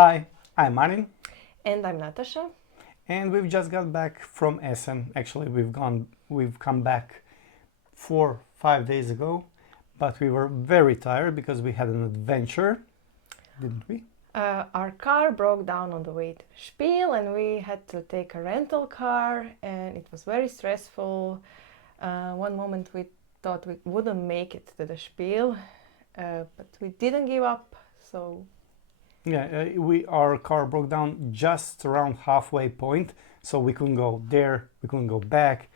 Hi, I'm Martin, And I'm Natasha. and we've just got back from Essen. Actually, we've come back 4, 5 days ago, but we were very tired because we had an adventure, didn't we? Our car broke down on the way to Spiel, and we had to take a rental car, and it was very stressful. One moment we thought we wouldn't make it to the Spiel, but we didn't give up. So Yeah, our car broke down just around halfway point, so we couldn't go there, we couldn't go back.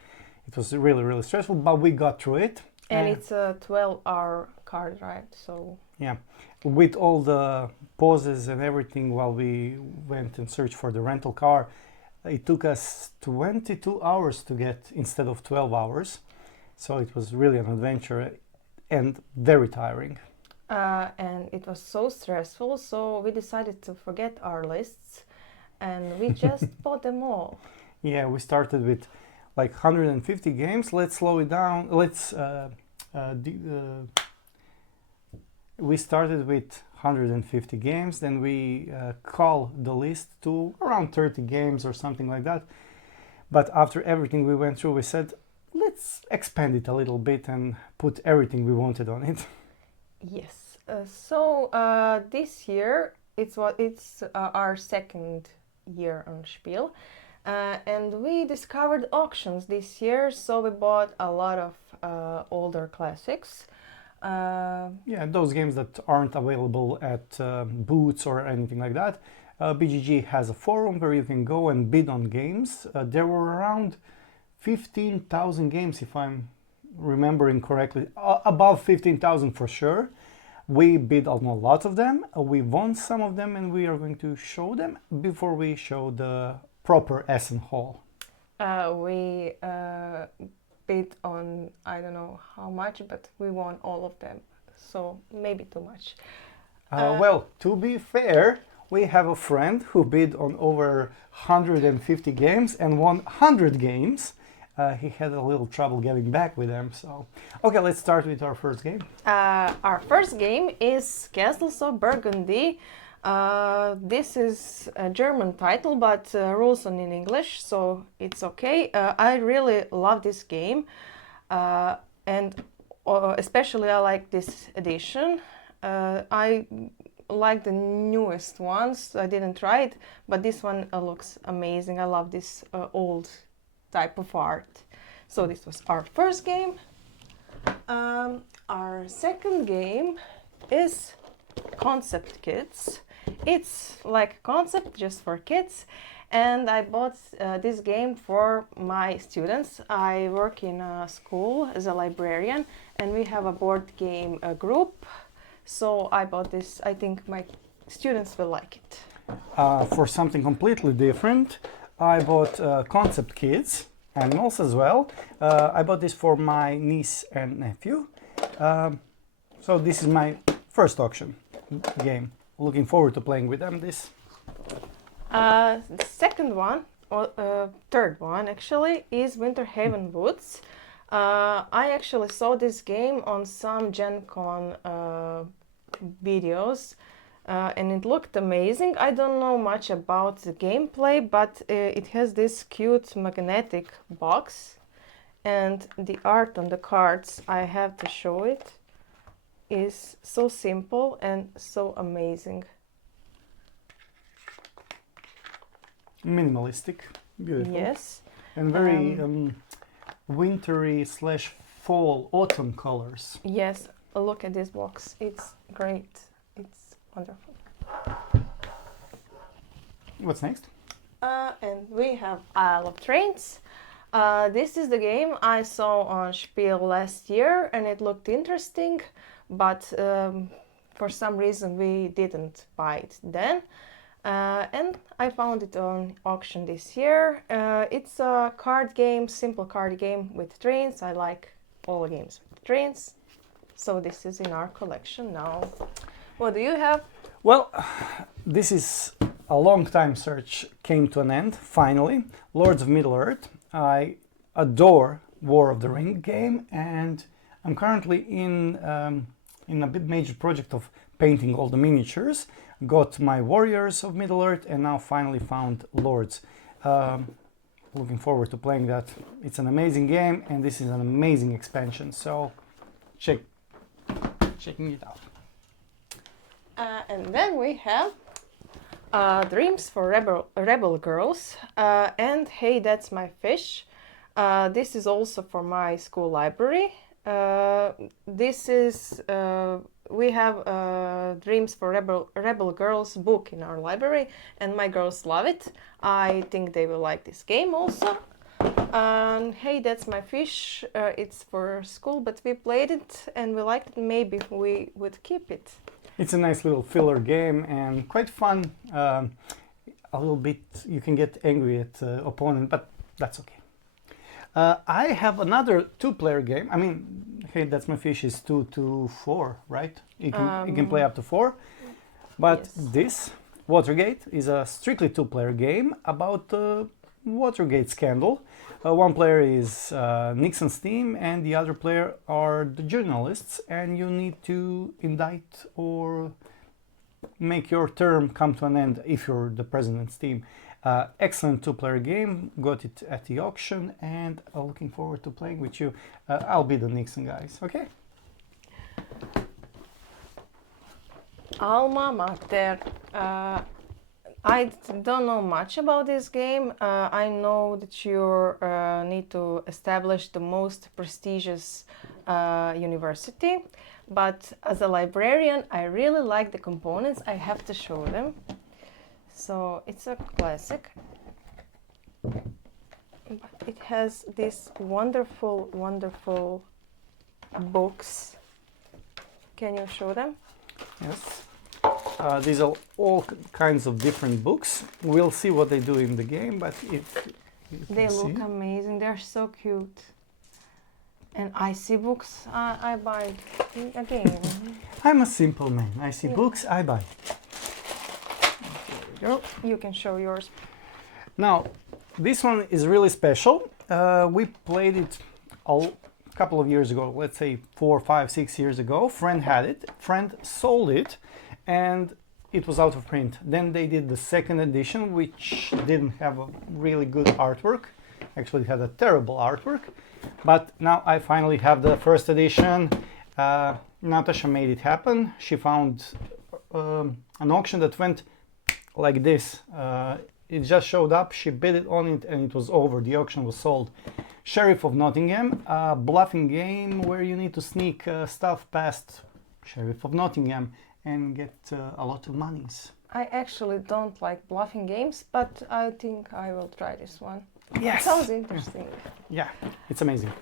It was really stressful, but we got through it. and it's a 12-hour car ride. So Yeah, with all the pauses and everything while we went and searched for the rental car, it took us 22 hours to get instead of 12 hours. So it was really an adventure and very tiring. and it was so stressful. So we decided to forget our lists, and we just bought them all. Yeah, we started with like 150 games. Let's slow it down. We started with 150 games, then we call the list to around 30 games or something like that. But after everything we went through, we said, let's expand it a little bit and put everything we wanted on it. Yes. So this year it's our second year on Spiel, and we discovered auctions this year. So we bought a lot of older classics. Yeah, those games that aren't available at booths or anything like that. BGG has a forum where you can go and bid on games. There were around 15,000 games, if I'm remembering correctly, above 15,000 for sure. We bid on a lot of them. We won some of them, and we are going to show them before we show the proper Essen Hall. We bid on I don't know how much, but we won all of them. So maybe too much. Well, to be fair, we have a friend who bid on over 150 games and won 100 games. He had a little trouble getting back with them. So, okay, let's start with our first game. Our first game is Castles of Burgundy. This is a German title, but rules are in English, so it's okay. I really love this game, and especially I like this edition. I like the newest ones. I didn't try it, but this one looks amazing. I love this old type of art. So this was our first game. Our second game is Concept Kids. It's like a concept just for kids, and I bought this game for my students. I work in a school as a librarian, and we have a board game group. So I bought this. I think my students will like it. For something completely different, I bought Concept Kids, animals as well. I bought this for my niece and nephew. So this is my first auction game. Looking forward to playing with them this. The second one, or third one actually, is Winter Haven Woods. I actually saw this game on some Gen Con videos, and it looked amazing. I don't know much about the gameplay, but it has this cute magnetic box, and the art on the cards, I have to show it, is so simple and so amazing. Minimalistic, beautiful. Yes. And very wintry slash fall autumn colors. Yes, look at this box. It's great. It's wonderful. What's next? And we have Isle of Trains. This is the game I saw on Spiel last year, and it looked interesting, but for some reason we didn't buy it then. And I found it on auction this year. It's a card game, simple card game with trains. I like all games with trains. So this is in our collection now. What do you have? Well, this is a long time search came to an end, finally. Lords of Middle-earth. I adore War of the Ring game, and I'm currently in a big major project of painting all the miniatures. Got my Warriors of Middle-earth and now finally found Lords. Looking forward to playing that. It's an amazing game and this is an amazing expansion, so checking it out. And then we have Dreams for Rebel Girls and Hey, That's My Fish. This is also for my school library. This is we have Dreams for Rebel Girls book in our library, and my girls love it. I think they will like this game also. And Hey, That's My Fish. It's for school, but we played it and we liked it. Maybe we would keep it. It's a nice little filler game and quite fun. A little bit, you can get angry at the opponent, but that's okay. I have another two-player game. I mean, Hey, That's My Fish is 2 to 4, right? You can play up to 4. But yes. This, Watergate, is a strictly two-player game about the Watergate scandal. One player is Nixon's team and the other player are the journalists, and you need to indict or make your term come to an end if you're the president's team. Excellent two-player game, got it at the auction and looking forward to playing with you. I'll be the Nixon guys, okay? Alma Mater. I don't know much about this game. I know that you need to establish the most prestigious university, but as a librarian, I really like the components. I have to show them. So it's a classic. It has these wonderful, wonderful books. Can you show them? Yes. These are all kinds of different books. We'll see what they do in the game, but if they look amazing. They're so cute. And I see books, I buy again. I'm a simple man. I see books, I buy. There we go. You can show yours. Now, this one is really special. We played it a couple of years ago, let's say 4, 5, 6 years ago. Friend had it, friend sold it, and it was out of print. Then they did the second edition, which didn't have a really good artwork. Actually, it had a terrible artwork. But now I finally have the first edition. Natasha made it happen. She found an auction that went like this. It just showed up, she bid it on it, and it was over. The auction was sold. Sheriff of Nottingham, a bluffing game where you need to sneak stuff past Sheriff of Nottingham and get a lot of monies. I actually don't like bluffing games, but I think I will try this one. Yes! It sounds interesting. Yeah, it's amazing.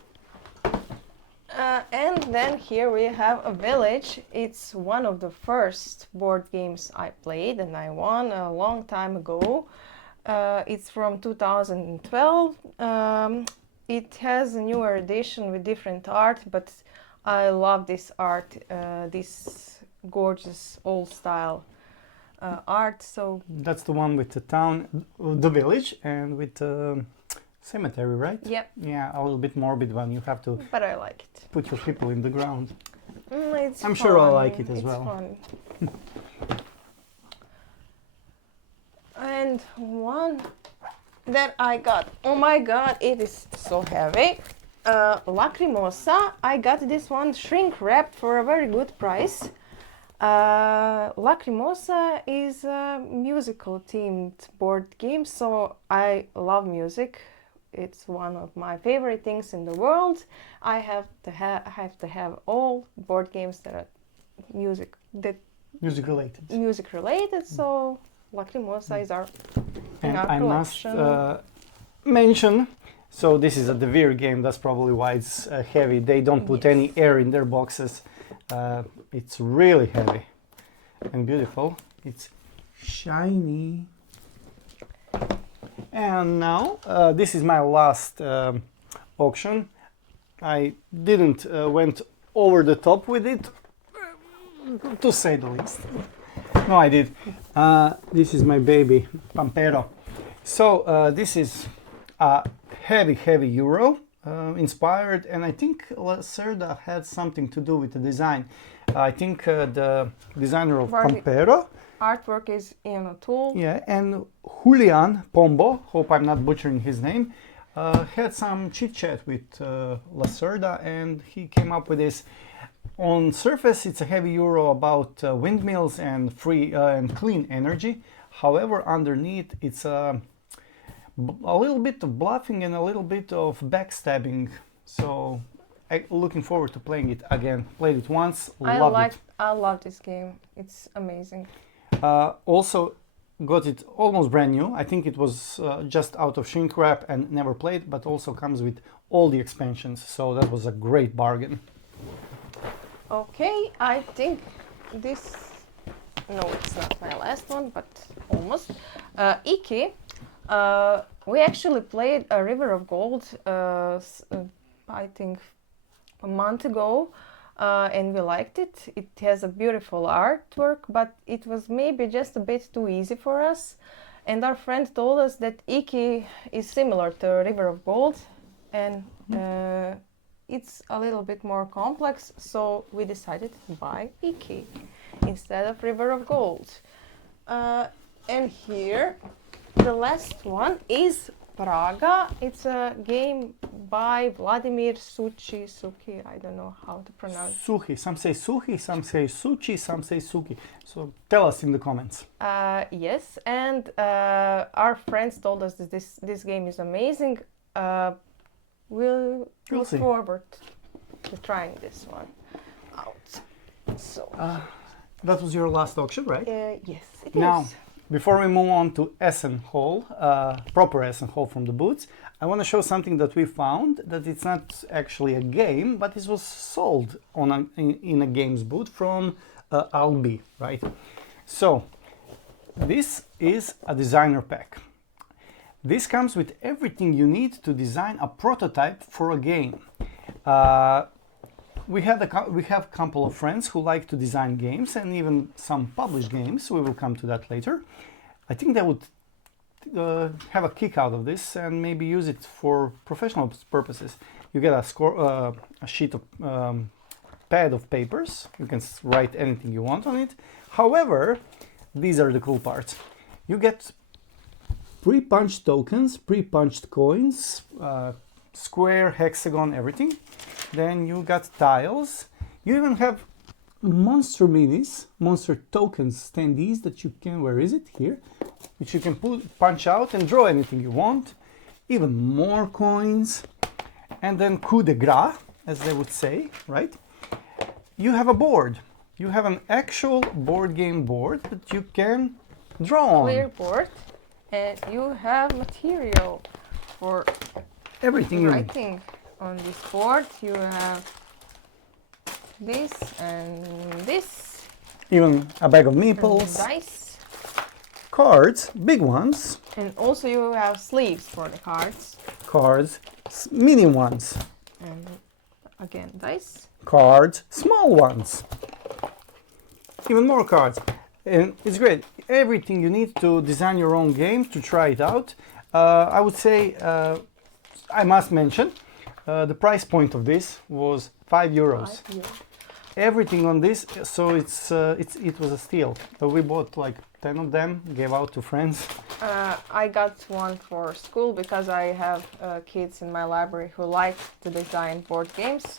And then here we have a village. It's one of the first board games I played and I won a long time ago. It's from 2012. It has a newer edition with different art, but I love this art, this gorgeous old style art. So that's the one with the town, the village, and with the cemetery, right? Yep. Yeah, a little bit morbid one. You have to but I like it. put your people in the ground. I'm Fun. sure I'll like it as It's well. Fun. And one that I got, oh my god, it is so heavy. Lacrimosa, I got this one shrink wrapped for a very good price. Lacrimosa is a musical themed board game, so I love music. It's one of my favorite things in the world. I have to have all board games that are music related. So Lacrimosa is our and our I collection. must mention, so this is a De Beer game. That's probably why it's heavy. They don't put any air in their boxes. It's really heavy and beautiful. It's shiny. And now this is my last auction. I didn't went over the top with it, to say the least. No, I did. This is my baby Pampero. So this is a heavy Euro inspired, and I think Lacerda had something to do with the design. I think the designer of Barbie. Campero. Artwork is Ian O'Toole. Yeah, and Julian Pombo, hope I'm not butchering his name, had some chit chat with Lacerda, and he came up with this. On surface, it's a heavy euro about windmills and free and clean energy. However, underneath, it's a little bit of bluffing and a little bit of backstabbing. So, looking forward to playing it again. Played it once, loved it. I love this game. It's amazing. Also got it almost brand new. I think it was just out of shrink wrap and never played, but also comes with all the expansions. So that was a great bargain. Okay, I think this... No, it's not my last one, but almost. Iki. We actually played a River of Gold, I think a month ago. And we liked it. It has a beautiful artwork, but it was maybe just a bit too easy for us. And our friend told us that Iki is similar to River of Gold, and it's a little bit more complex, so we decided to buy Iki instead of River of Gold. And here, the last one is Praga. It's a game by Vladimir Suchi. I don't know how to pronounce. Suchi. Some say Suchi, some say Suchi, some say Suki. So tell us in the comments. Yes, and our friends told us that this game is amazing. We'll look see. forward to trying this one out. So That was your last auction, right? yes, it Now, is. before we move on to Essen Hall, proper Essen Hall from the boots, I want to show something that we found, that it's not actually a game, but it was sold in a games booth from Albi, right? So, this is a designer pack. This comes with everything you need to design a prototype for a game. We have a couple of friends who like to design games and even some published games. We will come to that later. I think they would have a kick out of this and maybe use it for professional purposes. You get a sheet of pad of papers. You can write anything you want on it. However, these are the cool parts. You get pre-punched tokens, pre-punched coins, square, hexagon, everything. Then you got tiles. You even have monster minis, monster tokens, standees that you can, where is it? Here. Which you can punch out and draw anything you want. Even more coins. And then coup de grace, as they would say, right? You have a board. You have an actual board game board that you can draw on. Clear board, and you have material for Everything you need. writing on this board. You have this and this. Even a bag of And meeples, dice. cards, big ones, And also you have sleeves for the cards. cards, mini ones, And again, dice. cards, small ones, even more cards. And it's great. Everything you need to design your own game, to try it out. I would say, I must mention, the price point of this was €5. Everything on this, so it was a steal. We bought like 10 of them, gave out to friends. I got one for school because I have kids in my library who like to design board games,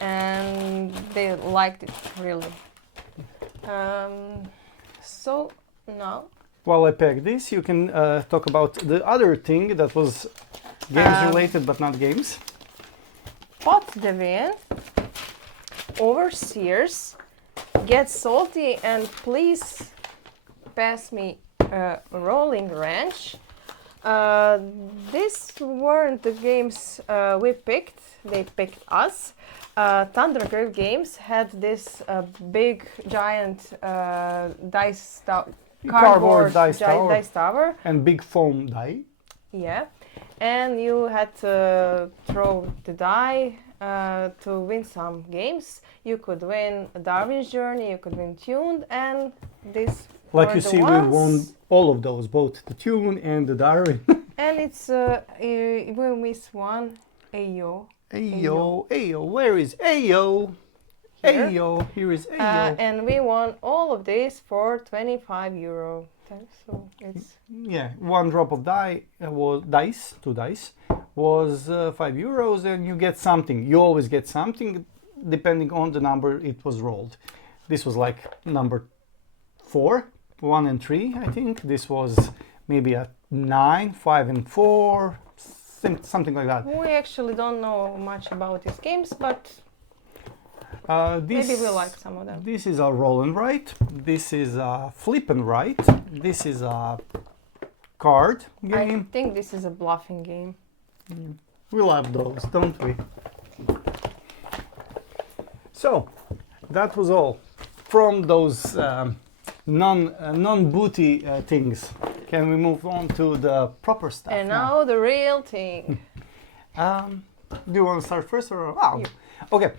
and they liked it really. So now, While I pack this, you can talk about the other thing that was games related but not games. Pot de Vin, Overseers, Get Salty, and Please Pass Me a Rolling Wrench. These weren't the games we picked, they picked us. Thunder Grove Games had this big, giant Cardboard dice dice tower. And big foam die. Yeah, and you had to throw the die to win some games. You could win Darwin's Journey, you could win Tuned, and this. Like were you the see, we ones. won all of those, both the Tune and the Darwin. And it's we miss one. Ayo. Ayo, Ayo, where is Ayo? here. Ayo, here is Ayo. And we won all of this for €25. So it's Yeah, one drop of two dice, was €5, and you get something. You always get something depending on the number it was rolled. This was like number 4, 1 and 3, I think. This was maybe a 9, 5 and 4, something like that. we actually don't know much about these games, but This, maybe we like some of them. This is a roll and write. This is a flip and write. This is a card I game. think this is a bluffing game. We love those, don't we? So, that was all from those non-booty things. Can we move on to the proper stuff And now the real thing. Do you want to start first or? Oh, okay.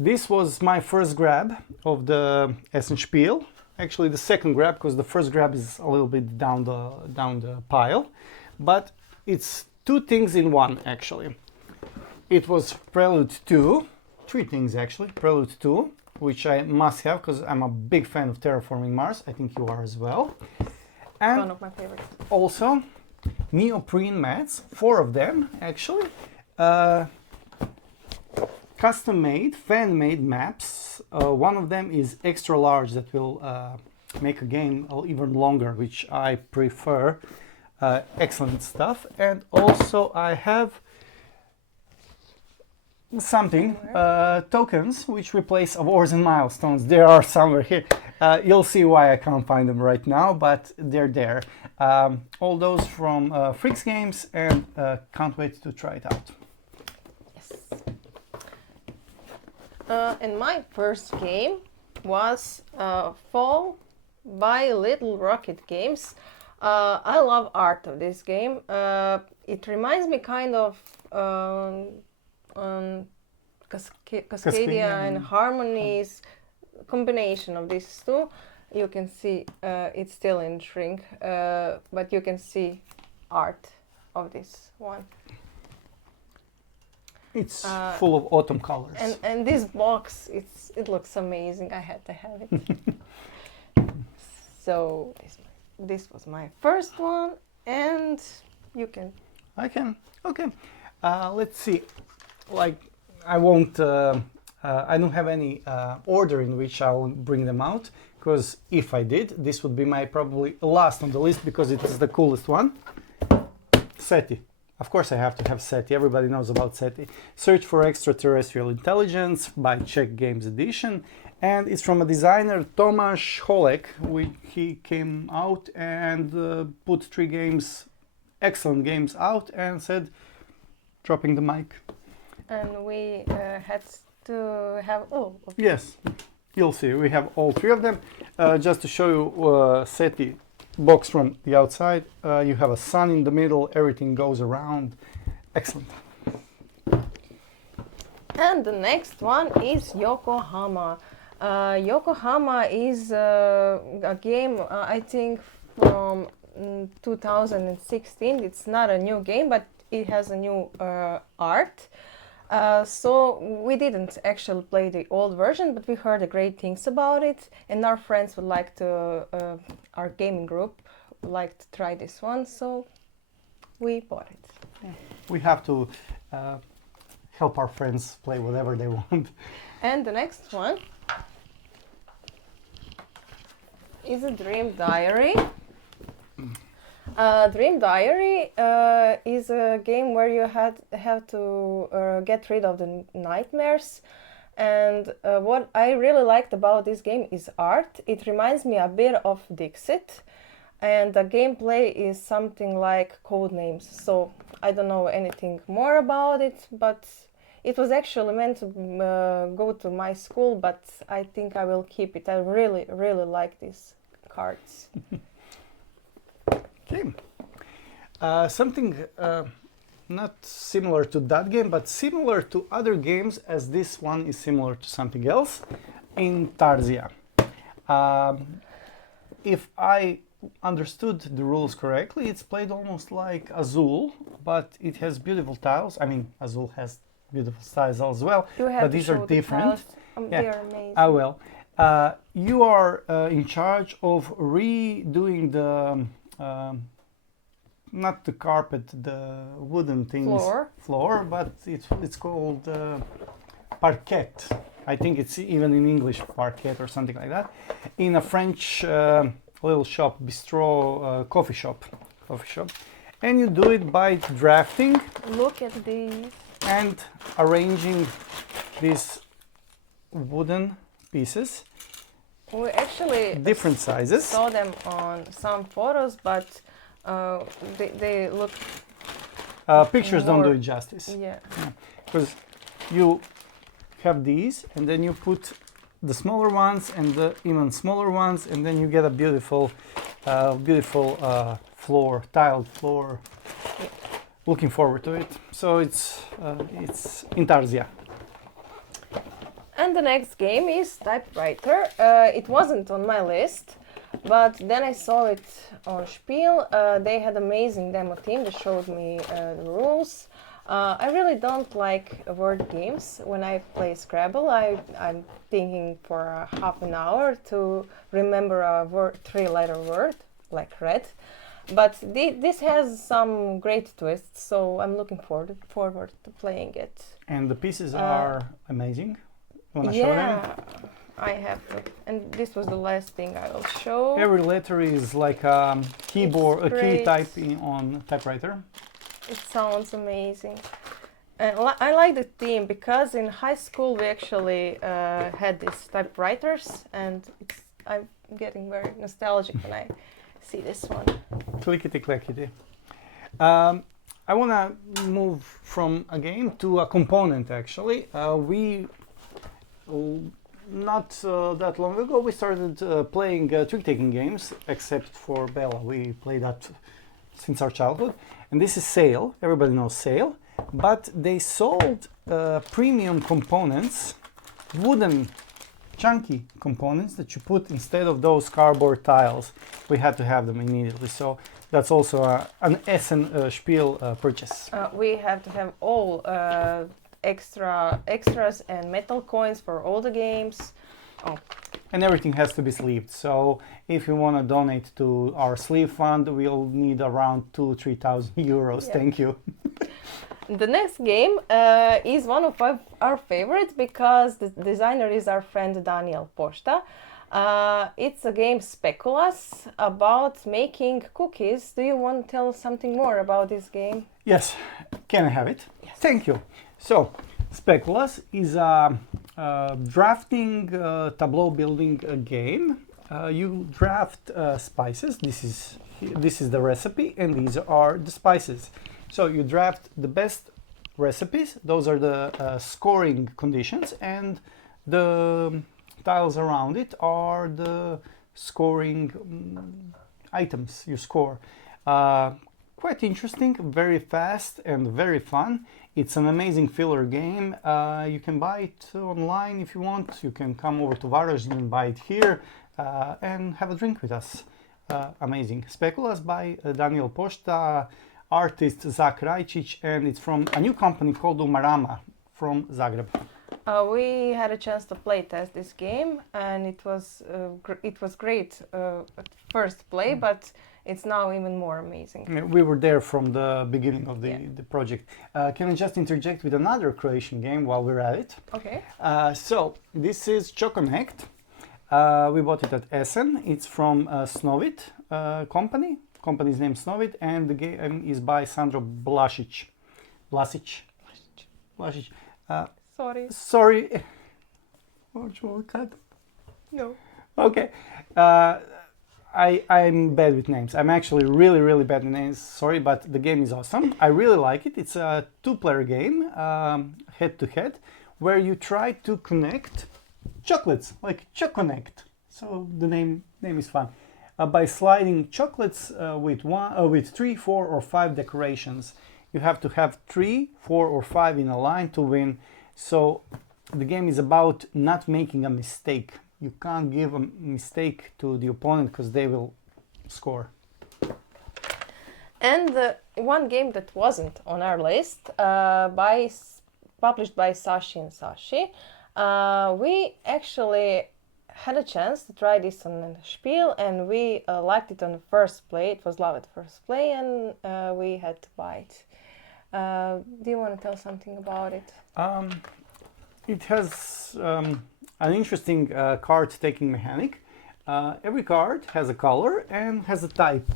This was my first grab of the Essen Spiel. Actually, the second grab, because the first grab is a little bit down the pile. But it's two things in one, actually. It was Prelude 2, three things actually. Prelude 2, which I must have because I'm a big fan of Terraforming Mars. I think you are as well. And One of my favorites. also neoprene mats, 4 of them actually. Custom-made, fan-made maps. One of them is extra large that will make a game even longer, which I prefer. Excellent stuff. And also I have something, tokens which replace awards and milestones. They are somewhere here. You'll see why I can't find them right now, but they're there. All those from Freaks Games, and can't wait to try it out. Yes. And my first game was Fall by Little Rocket Games. I love art of this game. It reminds me kind of Cascadia and Harmonies, combination of these two. You can see it's still in shrink, but you can see art of this one. It's full of autumn colors. And this box, it looks amazing. I had to have it. So this was my first one, and you can. I can. Okay. Let's see. Like, I won't. I don't have any order in which I will bring them out, because if I did, this would be my probably last on the list because it is the coolest one. SETI. Of course I have to have SETI. Everybody knows about SETI. Search for Extraterrestrial Intelligence by Czech Games Edition. And it's from a designer, Tomáš Holek. He came out and put 3 games, excellent games out, and said, dropping the mic. And we had to have, Yes, you'll see. We have all 3 of them. Just to show you SETI box from the outside. You have a sun in the middle, everything goes around. Excellent. And the next one is Yokohama. Yokohama is a game, I think, from 2016. It's not a new game, but it has a new art. So we didn't actually play the old version, but we heard great things about it, and our friends would like to, our gaming group would like to try this one, so we bought it. Yeah. We have to help our friends play whatever they want. And the next one is a Dream Diary. Dream Diary is a game where you have to get rid of the nightmares. And what I really liked about this game is art. It reminds me a bit of Dixit. And the gameplay is something like Codenames. So I don't know anything more about it, but it was actually meant to go to my school, but I think I will keep it. I really, really like these cards. Okay. Something not similar to that game, but similar to other games, as this one is similar to something else, in Tarzia. If I understood the rules correctly, it's played almost like Azul, but it has beautiful tiles. I mean, Azul has beautiful tiles as well, but these are different. They are amazing. I will. You are in charge of redoing the not the carpet, the wooden things. Floor, but it's called parquet. I think it's even in English parquet or something like that. In a French little shop, bistro, coffee shop, and you do it by drafting. Look at these. And arranging these wooden pieces. We actually different sizes. Saw them on some photos, but they look. Pictures don't do it justice. Yeah. Because you have these, and then you put the smaller ones and the even smaller ones, and then you get a beautiful, floor, tiled floor. Yeah. Looking forward to it. So it's Intarzia. And the next game is Typewriter. It wasn't on my list, but then I saw it on Spiel. They had amazing demo team. They showed me the rules. I really don't like word games. When I play Scrabble, I'm thinking for half an hour to remember a three-letter word, like red. But this has some great twists, so I'm looking forward to playing it. And the pieces are amazing. Wanna show them? I have to. And this was the last thing I will show. Every letter is like a keyboard, a key type on typewriter. It sounds amazing. And I like the theme because in high school we actually had these typewriters, and I'm getting very nostalgic when I see this one. Clickety clackety. I want to move from a game to a component. Actually, we not that long ago we started playing trick-taking games. Except for Bella, we play that since our childhood. And this is Sail. Everybody knows Sail, but they sold premium components, wooden chunky components that you put instead of those cardboard tiles. We had to have them immediately, so that's also an Essen Spiel purchase. We have to have all extras and metal coins for all the games. And everything has to be sleeved, so if you want to donate to our sleeve fund, we'll need around 2,000-3,000 euros. Yeah. Thank you. The next game is one of our favorites because the designer is our friend Daniel Posta. It's a game Speculas about making cookies. Do you want to tell something more about this game? Yes. Can I have it? Yes. Thank you. So, Speculas is a drafting tableau building game. You draft spices. This is the recipe, and these are the spices. So you draft the best recipes. Those are the scoring conditions, and the tiles around it are the scoring items you score. Quite interesting, very fast and very fun. It's an amazing filler game. You can buy it online if you want. You can come over to Varaj and buy it here and have a drink with us. Amazing. Speculas by Daniel Posta, artist Zak Rajčić, and it's from a new company called Umarama from Zagreb. We had a chance to play test this game, and it was great at first play, but it's now even more amazing. We were there from the beginning of the project. Can I just interject with another Croatian game while we're at it? Okay. So this is Choconnect. We bought it at Essen. It's from Snovit company. Company's name Snovit, and the game is by Sandro Blasić. Sorry. No. Okay. I'm bad with names. I'm actually really bad with names. Sorry, but the game is awesome. I really like it. It's a two-player game, head-to-head, where you try to connect chocolates, like Choconnect. So the name is fun. By sliding chocolates with 3, 4, or 5 decorations. You have to have 3, 4, or 5 in a line to win. So the game is about not making a mistake. You can't give a mistake to the opponent because they will score. And one game that wasn't on our list, published by Sashi and Sashi, We actually had a chance to try this on Spiel, and we liked it on the first play. It was love at first play, and we had to buy it. Do you want to tell something about it? It has an interesting card-taking mechanic. Every card has a color and has a type.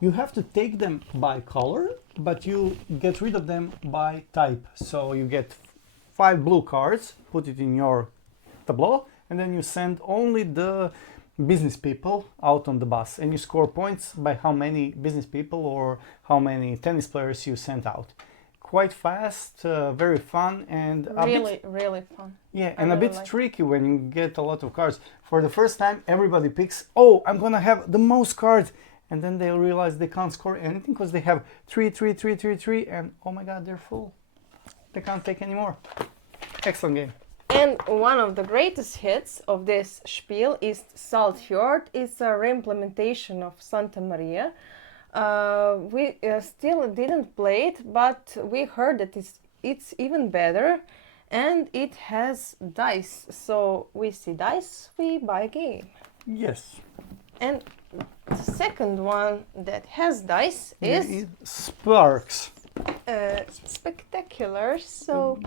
You have to take them by color, but you get rid of them by type. So you get 5 blue cards, put it in your tableau, and then you send only the business people out on the bus, and you score points by how many business people or how many tennis players you sent out. Quite fast, very fun, and really fun. Yeah, and a bit tricky when you get a lot of cards. For the first time, everybody picks, oh, I'm gonna have the most cards, and then they realize they can't score anything because they have 3, 3, 3, 3, 3, and oh my god, they're full. They can't take any more. Excellent game. And one of the greatest hits of this Spiel is Saltfjord. It's a re-implementation of Santa Maria. We still didn't play it, but we heard that it's even better, and it has dice. So we see dice, we buy a game. Yes. And the second one that has dice is Sparks. Spectacular. So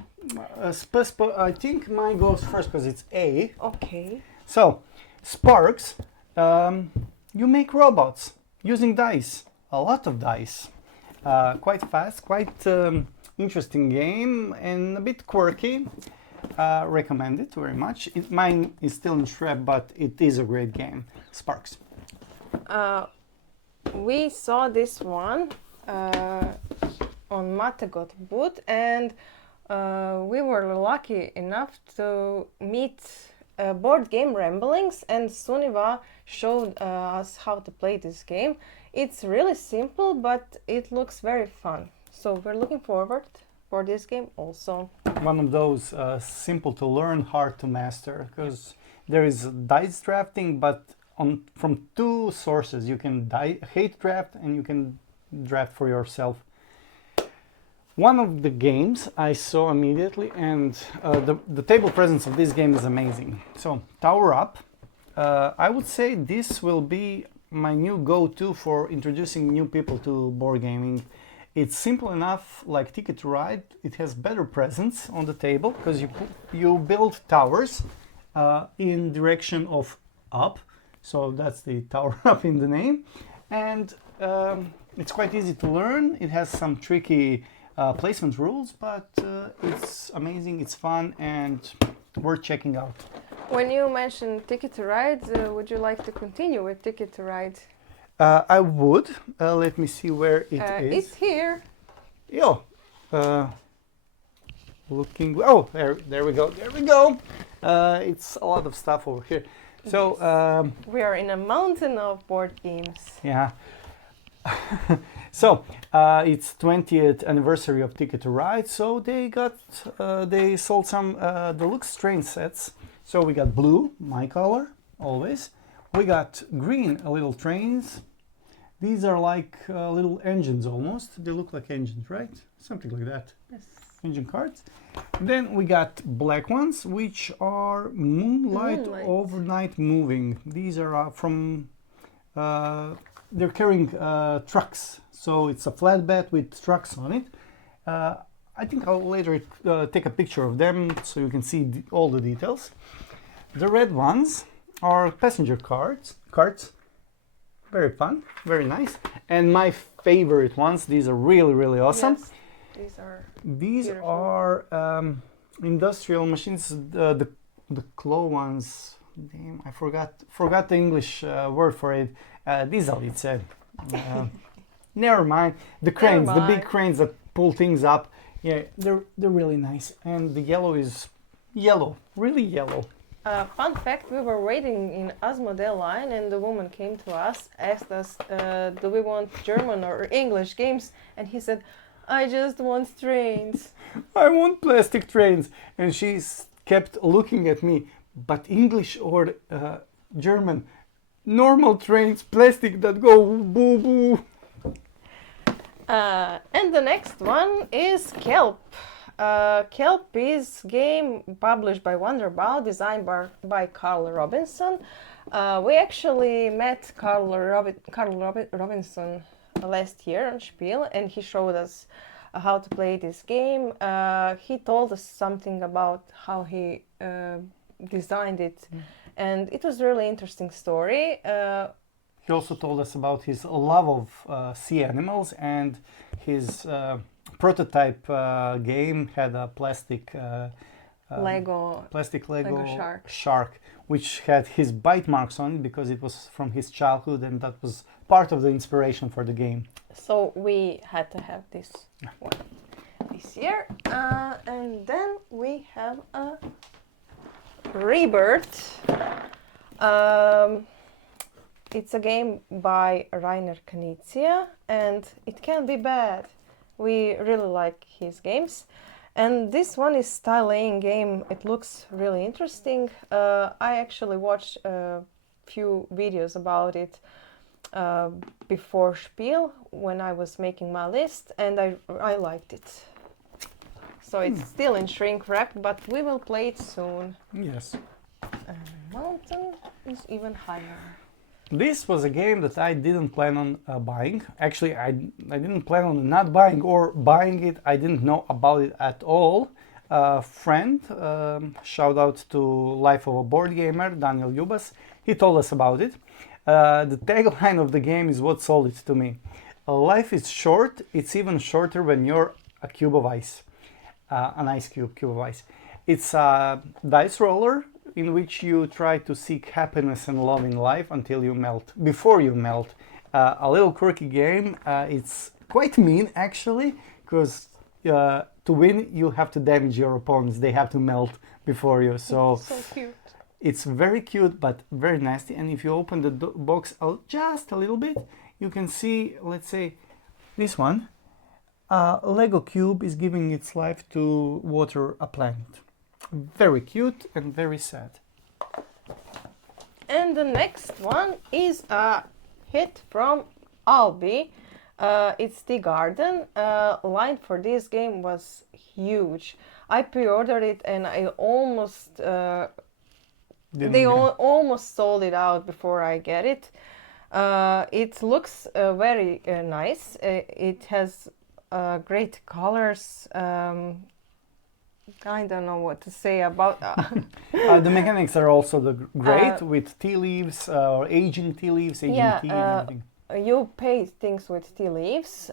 I think mine goes first because it's A. okay. So, Sparks, you make robots using dice. A lot of dice. Quite fast, quite interesting game, and a bit quirky. Recommend it very much. Mine is still in Shreb, but it is a great game. Sparks. We saw this one on Mategot booth, and we were lucky enough to meet Board Game Ramblings, and Suniva showed us how to play this game. It's really simple, but it looks very fun. So we're looking forward for this game also. One of those simple to learn, hard to master, because there is dice drafting, but from 2 sources. You can hate draft and you can draft for yourself. One of the games I saw immediately, and the table presence of this game is amazing. So, Tower Up. I would say this will be my new go-to for introducing new people to board gaming. It's simple enough, like Ticket to Ride. It has better presence on the table because you build towers in direction of up. So that's the Tower Up in the name. And it's quite easy to learn. It has some tricky placement rules, but it's amazing, it's fun, and worth checking out. When you mentioned Ticket to Ride, would you like to continue with Ticket to Ride? I would. Let me see where it is. It's here. Yo, looking. Oh, there we go. There we go. It's a lot of stuff over here. So yes. We are in a mountain of board games. Yeah. So it's 20th anniversary of Ticket to Ride. So they sold some deluxe train sets. So we got blue, my color, always. We got green, little trains. These are like little engines almost. They look like engines, right? Something like that. Yes. Engine cards. Then we got black ones, which are Moonlight Overnight Moving. These are from, they're carrying trucks. So it's a flatbed with trucks on it. I think I'll later take a picture of them so you can see all the details. The red ones are passenger carts. Very fun, very nice. And my favorite ones, these are really, really awesome. Yes, these beautiful. are industrial machines, the claw ones. Damn, I forgot the English word for it. Dizalice. Never mind. The cranes, the big cranes that pull things up. Yeah, they're really nice. And the yellow is yellow, really yellow. Fun fact, we were waiting in Asmodee line, and the woman came to us, asked us, do we want German or English games? And he said, I just want trains. I want plastic trains. And she kept looking at me, but English or German? Normal trains, plastic that go boo boo. And the next one is Kelp. Kelp is game published by Wonderbow, designed by Carl Robinson. We actually met Carl Robinson last year on Spiel, and he showed us how to play this game. He told us something about how he designed it, and it was a really interesting story. He also told us about his love of sea animals, and his prototype game had a plastic Lego shark, which had his bite marks on it because it was from his childhood, and that was part of the inspiration for the game. So we had to have this one this year, and then we have a Rebirth. It's a game by Rainer Knizia, and it can be bad. We really like his games. And this one is style laying game. It looks really interesting. I actually watched a few videos about it before Spiel when I was making my list, and I liked it. So it's still in shrink wrap, but we will play it soon. Yes. Mountain is even higher. This was a game that I didn't plan on buying. Actually, I didn't plan on not buying or buying it. I didn't know about it at all. Friend, shout out to Life of a Board Gamer, Daniel Jubas. He told us about it. The tagline of the game is what sold it to me. Life is short. It's even shorter when you're a cube of ice. An ice cube of ice. It's a dice roller in which you try to seek happiness and love in life until you melt, before you melt. A little quirky game. It's quite mean actually, because to win you have to damage your opponents. They have to melt before you. So cute. It's very cute but very nasty. And if you open the box out just a little bit, you can see, let's say, this one. A Lego cube is giving its life to water a plant. Very cute and very sad. And the next one is a hit from Albi. It's The Garden. Line for this game was huge. I pre-ordered it and I almost almost sold it out before I get it. It looks very nice. It has great colors. I don't know what to say about the mechanics are also great with tea leaves or aging tea leaves, tea and everything. You pay things with tea leaves.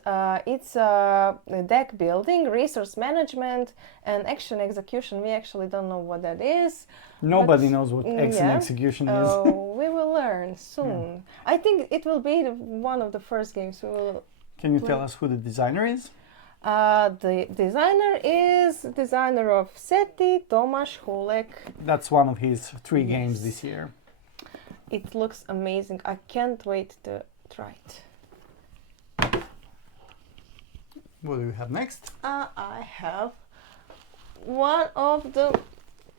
It's deck building, resource management, and action execution. We actually don't know what that is. Nobody knows what action execution is. We will learn soon. Yeah. I think it will be one of the first games we will. Can you tell us who the designer is? The designer is designer of SETI, Tomasz Hulek. That's one of his 3 games this year. It looks amazing. I can't wait to try it. What do you have next? I have one of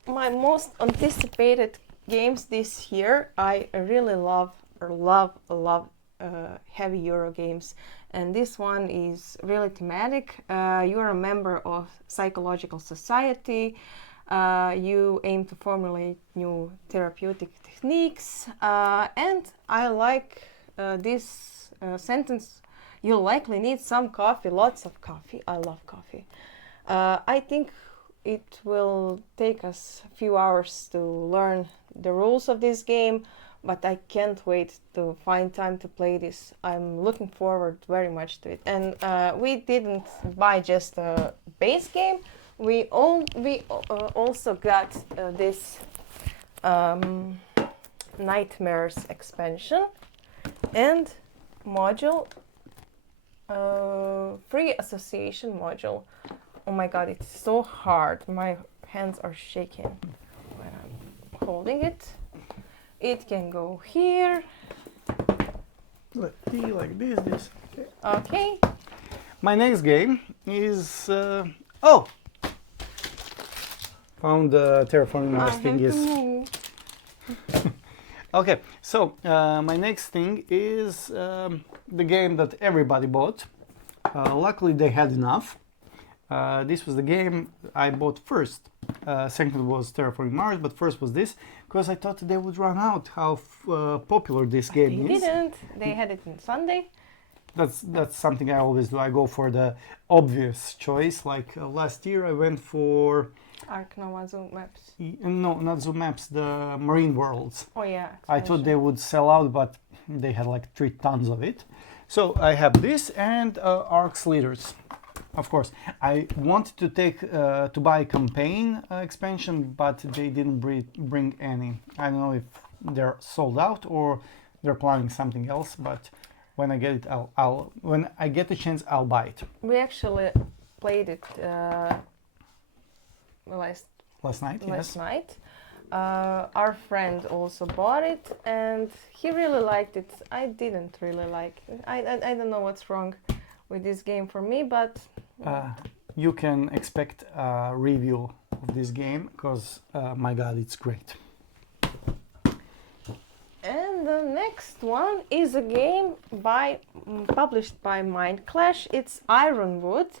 my most anticipated games this year. I really love heavy Euro games, and this one is really thematic. You're a member of psychological society. You aim to formulate new therapeutic techniques, and I like this sentence. You likely need some coffee, lots of coffee. I love coffee. I think it will take us a few hours to learn the rules of this game, but I can't wait to find time to play this. I'm looking forward very much to it. And we didn't buy just a base game. We also got this Nightmares expansion and module, free association module. Oh my god, it's so hard. My hands are shaking when I'm holding it. It can go here. Let's see, like this. Okay. My next game is found the terraforming Mars thing is. Okay, so my next thing is the game that everybody bought. Luckily, they had enough. This was the game I bought first. Second was Terraforming Mars, but first was this because I thought they would run out how popular this game They is. didn't. They had it on Sunday. That's something I always do. I go for the obvious choice. Like last year, I went for Ark Nova Zoom Maps. no, not Zoom Maps, the Marine Worlds. Oh yeah. I thought they would sell out, but they had like 3 tons of it. So I have this and Ark's Leaders. Of course, I wanted to take to buy campaign expansion, but they didn't bring any. I don't know if they're sold out or they're planning something else. But when I get it, when I get the chance, I'll buy it. We actually played it Last night. Last night. Our friend also bought it, and he really liked it. I didn't really like it. I don't know what's wrong with this game for me, but you can expect a review of this game because my god, it's great. And the next one is a game published by Mind Clash. It's Ironwood.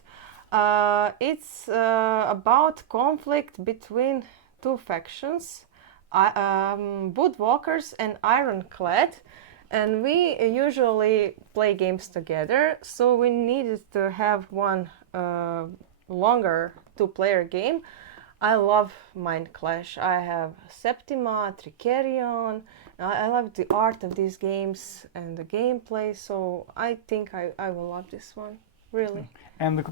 It's about conflict between 2 factions, Woodwalkers and Ironclad, and we usually play games together, so we needed to have one longer 2-player game. I love Mind Clash. I have Septima, Tricerion. I love the art of these games and the gameplay, so I think I will love this one, really. And the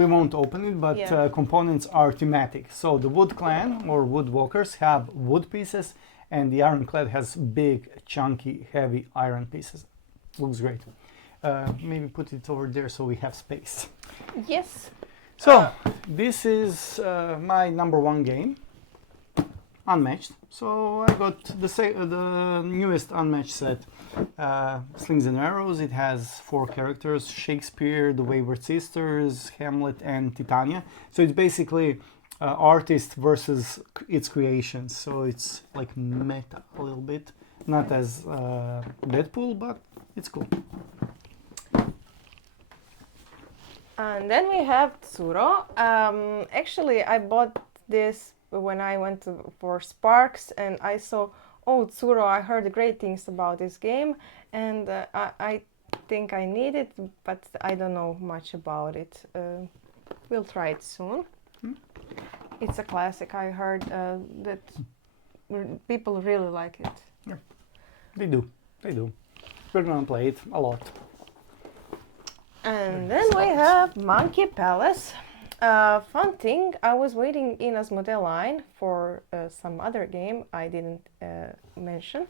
we won't open it, but Yeah. components are thematic. So the Wood Clan or Woodwalkers have wood pieces, and the Ironclad has big, chunky, heavy iron pieces. Looks great. Maybe put it over there so we have space. Yes. So this is my number 1 game, Unmatched. So I got the newest Unmatched set, Slings and Arrows. It has 4 characters: Shakespeare, the Wayward Sisters, Hamlet, and Titania. So it's basically artist versus its creations. So it's like meta a little bit, not as Deadpool, but it's cool. And then we have Tsuro. Actually, I bought this when I went for Sparks, and I saw, oh, Tsuro, I heard great things about this game, and I think I need it, but I don't know much about it. We'll try it soon. It's a classic. I heard that people really like it. Yeah, they do. We're gonna play it a lot. And then we have Monkey Palace. Fun thing, I was waiting in Asmodee line for some other game I didn't mention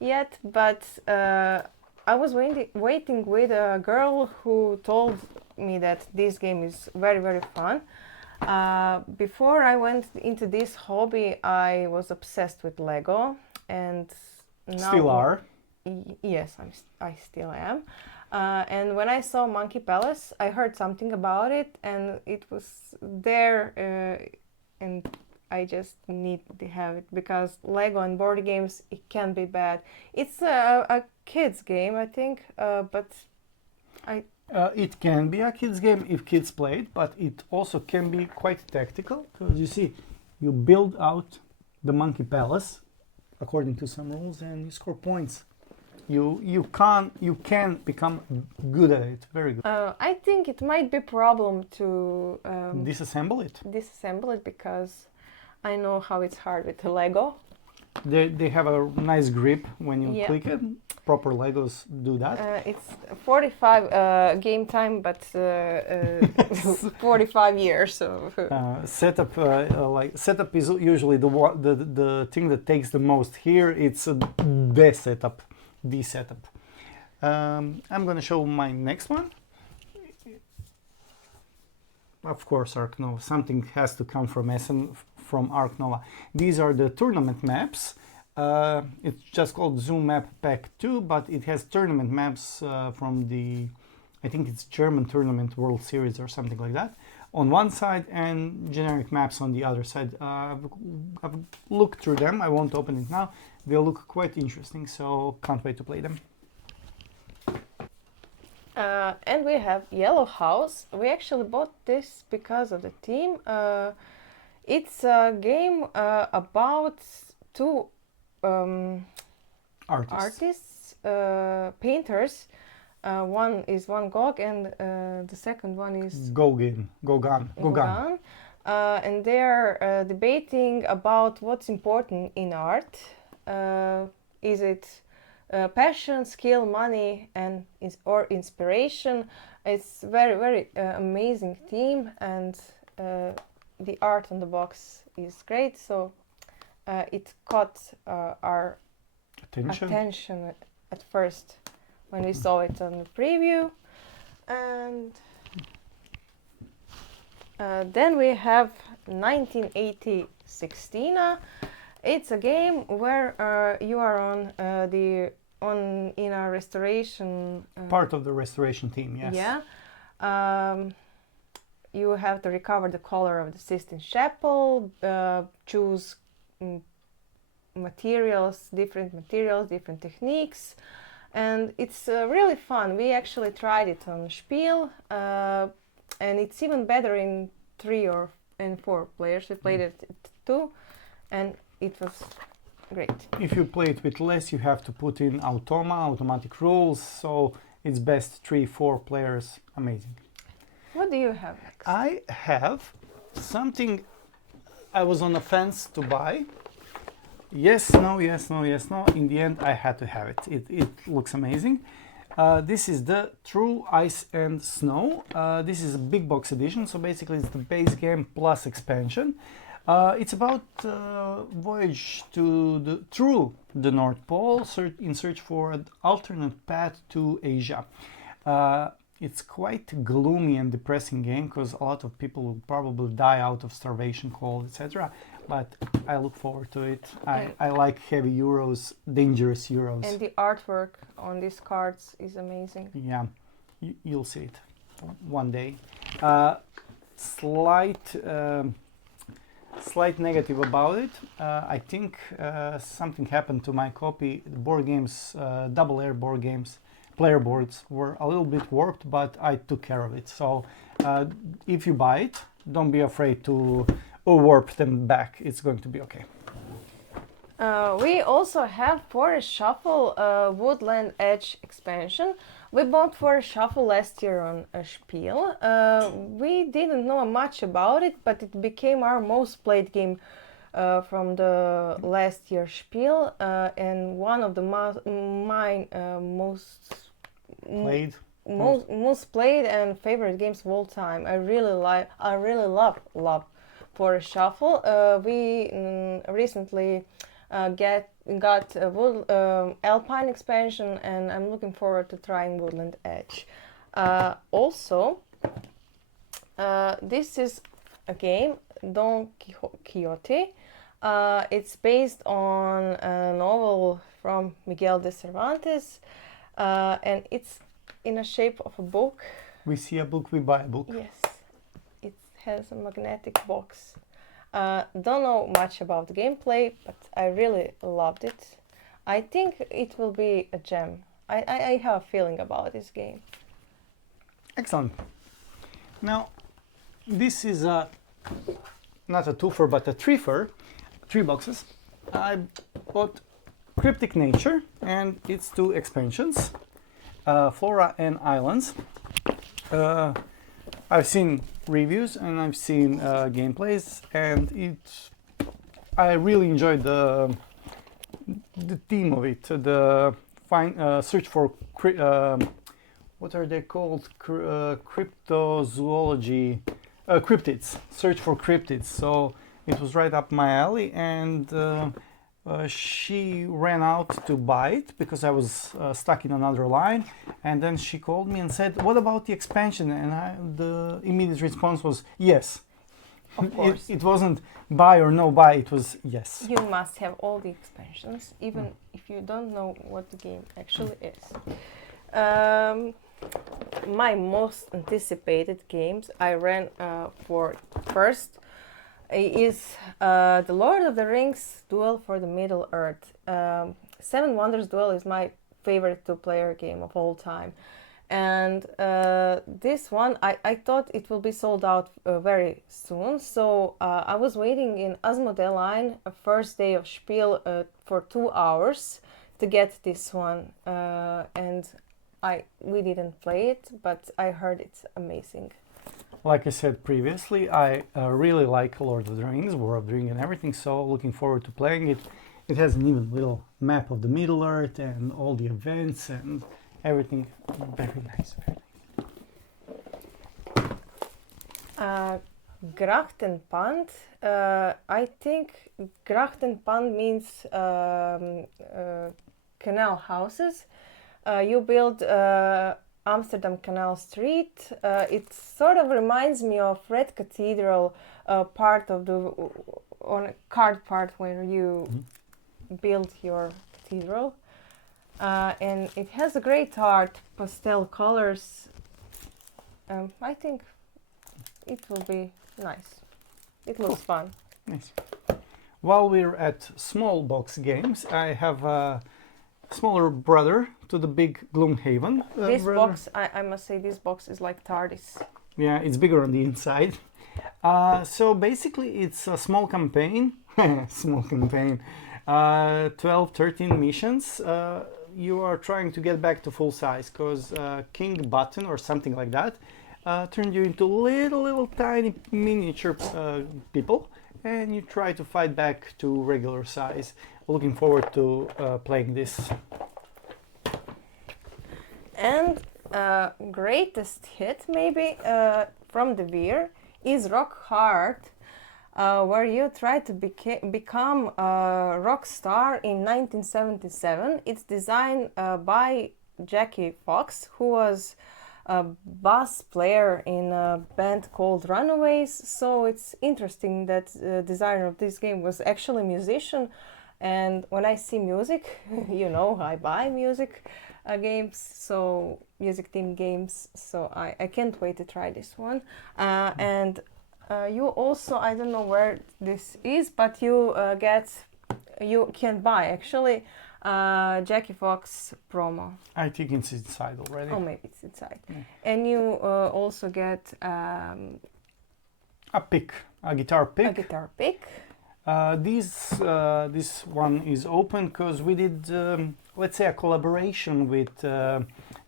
yet, but I was waiting with a girl who told me that this game is very, very fun. Before I went into this hobby, I was obsessed with Lego, and now Still are. Yes, I still am. And when I saw Monkey Palace, I heard something about it, and it was there, and I just need to have it because Lego and board games, it can be bad. It's a kids game, I think, but it can be a kids game if kids play it, but it also can be quite tactical because you see, you build out the Monkey Palace according to some rules and you score points. You can become good at it, very good. I think it might be a problem to Disassemble it. Because I know how it's hard with the Lego. They have a nice grip when you Yeah. click it. Proper Legos do that. It's 45 game time, but 45 years. So Setup is usually the thing that takes the most. Here it's the setup. I'm gonna show my next one. Of course, Ark Nova. Something has to come from Essen, from Ark Nova. These are the tournament maps. It's just called Zoom Map Pack 2, but it has tournament maps from the, I think it's German Tournament World Series or something like that, on one side, and generic maps on the other side. I've looked through them. I won't open it now. They look quite interesting, so can't wait to play them. And we have Yellow House. We actually bought this because of the theme. It's a game about two artists, painters. One is Van Gogh and the second one is Gauguin. Gauguin. And they are debating about what's important in art. Is it passion, skill, money, and or inspiration? It's very amazing theme, and the art on the box is great. So it caught our attention at first when we saw it on the preview, and then we have 1980 Sixtina. It's a game where you are on in a restoration part of the restoration team. Yes. Yeah. You have to recover the color of the Sistine Chapel, choose different techniques, and it's really fun. We actually tried it on Spiel, and it's even better in 3 or 4 players. We played it at 2, and it was great. If you play it with less, you have to put in automatic rules, so it's best 3-4 players. Amazing. What do you have next? I have something I was on the fence to buy. Yes, no. In the end, I had to have it. It looks amazing. This is the True Ice and Snow. This is a big box edition, so basically it's the base game plus expansion. It's about voyage through the North Pole in search for an alternate path to Asia. It's quite gloomy and depressing game because a lot of people will probably die out of starvation, cold, etc. But I look forward to it. I like heavy euros, dangerous euros. And the artwork on these cards is amazing. Yeah, you'll see it one day. Slight negative about it. I think something happened to my copy. The board games, double air board games, player boards were a little bit warped, but I took care of it. So if you buy it, don't be afraid to warp them back. It's going to be okay. We also have Forest Shuffle Woodland Edge expansion. We bought Forest Shuffle last year on a Spiel. We didn't know much about it, but it became our most played game from the last year's Spiel, and one of the most played and favorite games of all time. I really love Forest Shuffle. We recently got Alpine expansion, and I'm looking forward to trying Woodland Edge. Also, this is a game, Don Quixote. It's based on a novel from Miguel de Cervantes, and it's in a shape of a book. We see a book, we buy a book. Yes, it has a magnetic box. Don't know much about the gameplay, but I really loved it. I think it will be a gem. I have a feeling about this game. Excellent. Now, this is not a twofer, but a threefer. 3 boxes. I bought Cryptic Nature and its 2 expansions, Flora and Islands. I've seen reviews and I've seen gameplays, and I really enjoyed the theme of it. The search for what are they called? Cryptozoology, cryptids. Search for cryptids. So it was right up my alley, and she ran out to buy it because I was stuck in another line, and then she called me and said, "What about the expansion?" And the immediate response was yes. Of course. It wasn't buy or no buy, it was yes. You must have all the expansions, even if you don't know what the game actually is. My most anticipated games I ran for first is The Lord of the Rings Duel for the Middle Earth. Seven Wonders Duel is my favorite 2-player game of all time. And this one, I thought it will be sold out very soon. So I was waiting in Asmodee line, first day of Spiel, for 2 hours to get this one. And we didn't play it, but I heard it's amazing. Like I said previously, I really like Lord of the Rings, War of the Ring and everything, so looking forward to playing it. It has an even little map of the Middle-earth and all the events and everything. Very nice, very nice. Grachtenpand. I think Grachtenpand means canal houses. You build Amsterdam Canal Street. It sort of reminds me of Red Cathedral, part of the on a card part where you build your cathedral. And it has a great art, pastel colors. I think it will be nice. It looks fun. Nice. While we're at small box games, I have a smaller brother to the big Gloomhaven. This brother. box, I must say, this box is like TARDIS. Yeah, it's bigger on the inside. So basically it's a small campaign. Small campaign. 12, 13 missions. You are trying to get back to full size because King Button or something like that turned you into little tiny miniature people, and you try to fight back to regular size. Looking forward to playing this. And greatest hit maybe from the Veer is Rock Hard, where you try to become a rock star in 1977. It's designed by Jackie Fox, who was a bass player in a band called Runaways. So it's interesting that the designer of this game was actually a musician. And when I see music, you know, I buy music games, so music themed games. So I can't wait to try this one. And you also, I don't know where this is, but you can buy actually Jackie Fox promo. I think it's inside already. Oh, maybe it's inside. Yeah. And you also get a pick, a guitar pick. A guitar pick. This one is open because we did, let's say, a collaboration with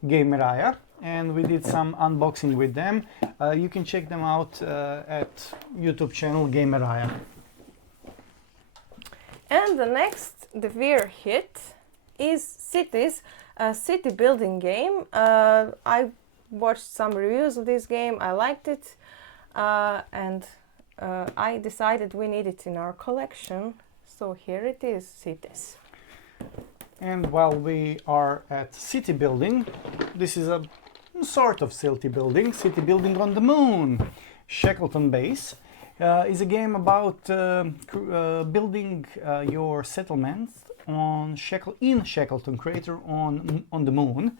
Gameraya, and we did some unboxing with them. You can check them out at YouTube channel Gameraya. And the next, the Veer hit, is Cities, a city building game. I watched some reviews of this game. I liked it, and I decided we need it in our collection. So here it is, Cities. And while we are at city building, this is a sort of city building on the moon. Shackleton Base is a game about building your settlement in Shackleton Crater on the moon,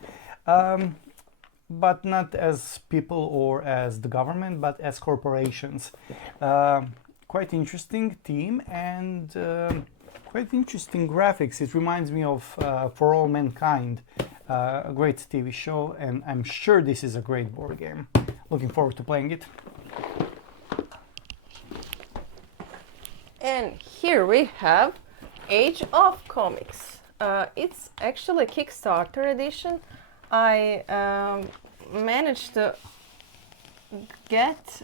but not as people or as the government, but as corporations. Quite interesting theme and quite interesting graphics. It reminds me of For All Mankind, a great TV show, and I'm sure this is a great board game. Looking forward to playing it. And here we have Age of Comics. It's actually a Kickstarter edition. I managed to get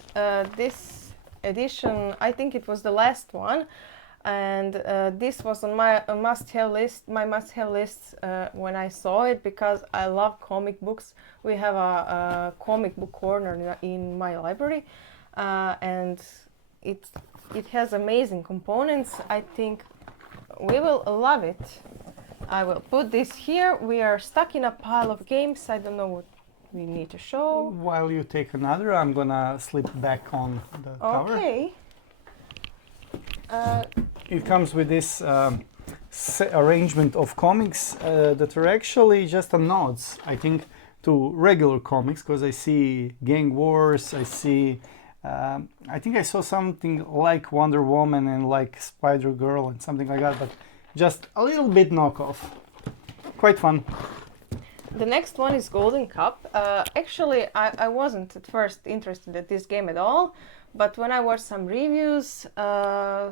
this edition. I think it was the last one, and this was on my must-have list. When I saw it, because I love comic books. We have a comic book corner in my library, and it has amazing components. I think we will love it. I will put this here. We are stuck in a pile of games. I don't know what we need to show. While you take another, I'm gonna slip back on the cover. Okay. It comes with this arrangement of comics that are actually just a nods, I think, to regular comics, because I see Gang Wars, I see I think I saw something like Wonder Woman and like Spider-Girl and something like that, but just a little bit knockoff. Quite fun. The next one is Golden Cup. Actually, I wasn't at first interested in this game at all, but when I watched some reviews, I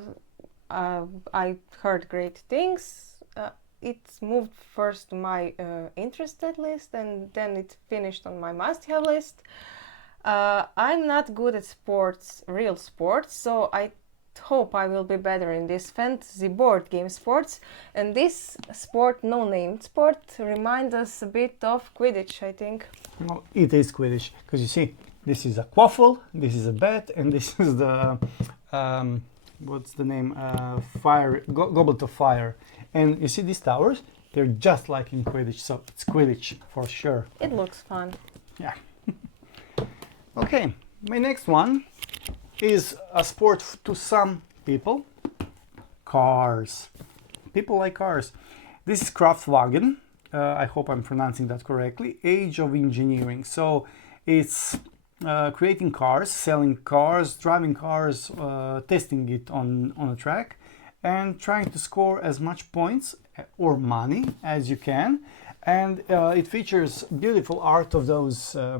heard great things. It moved first to my interested list, and then it finished on my must-have list. I'm not good at sports, real sports, so I hope I will be better in this fantasy board game sports. And this sport, no-named sport, reminds us a bit of Quidditch, I think. No, it is Quidditch, because you see, this is a quaffle, this is a bat, and this is the what's the name? Goblet of Fire. And you see these towers? They're just like in Quidditch, so it's Quidditch for sure. It looks fun. Yeah. Okay, my next one is a sport to some people. Cars. People like cars. This is Kraftwagen. I hope I'm pronouncing that correctly. Age of Engineering. So it's creating cars, selling cars, driving cars, testing it on a track, and trying to score as much points or money as you can. And it features beautiful art of those are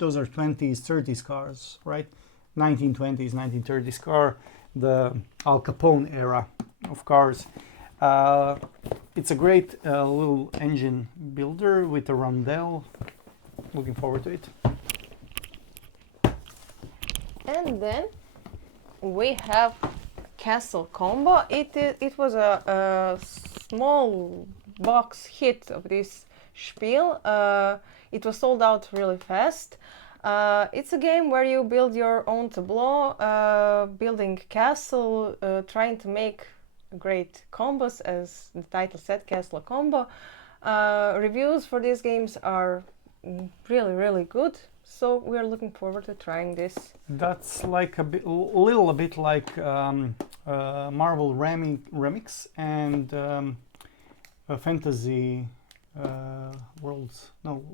20s, 30s cars, right? 1920s, 1930s car, the Al Capone era of cars. It's a great little engine builder with a rondelle. Looking forward to it. And then we have Castle Combo. It was a small box hit of this spiel. It was sold out really fast. It's a game where you build your own tableau, building castle, trying to make great combos, as the title said, Castle Combo. Reviews for these games are really, really good, so we're looking forward to trying this. That's like a little bit like Marvel Remix and Fantasy Worlds. No,